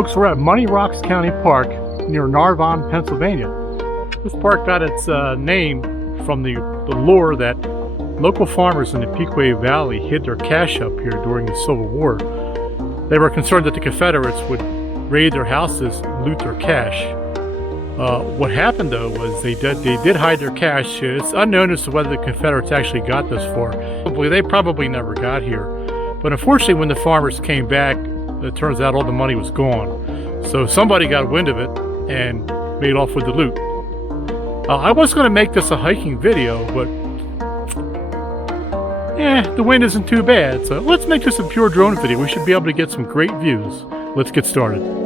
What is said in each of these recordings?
Folks, we're at Money Rocks County Park near Narvon, Pennsylvania. This park got its name from the lore that local farmers in the Pequot Valley hid their cash up here during the Civil War. They were concerned that the Confederates would raid their houses and loot their cash. What happened though was they did hide their cash. It's unknown as to whether the Confederates actually got this far. They probably never got here. But unfortunately, when the farmers came back, it turns out all the money was gone. So somebody got wind of it and made off with the loot. I was going to make this a hiking video, but the wind isn't too bad. So let's make this a pure drone video. We should be able to get some great views. Let's get started.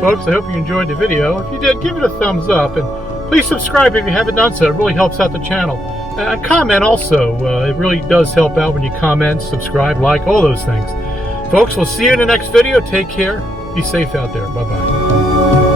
Folks, I hope you enjoyed the video. If you did, give it a thumbs up, and please subscribe if you haven't done so. It really helps out the channel. And comment also. It really does help out when you comment, subscribe, like, all those things. Folks, we'll see you in the next video. Take care. Be safe out there. Bye-bye.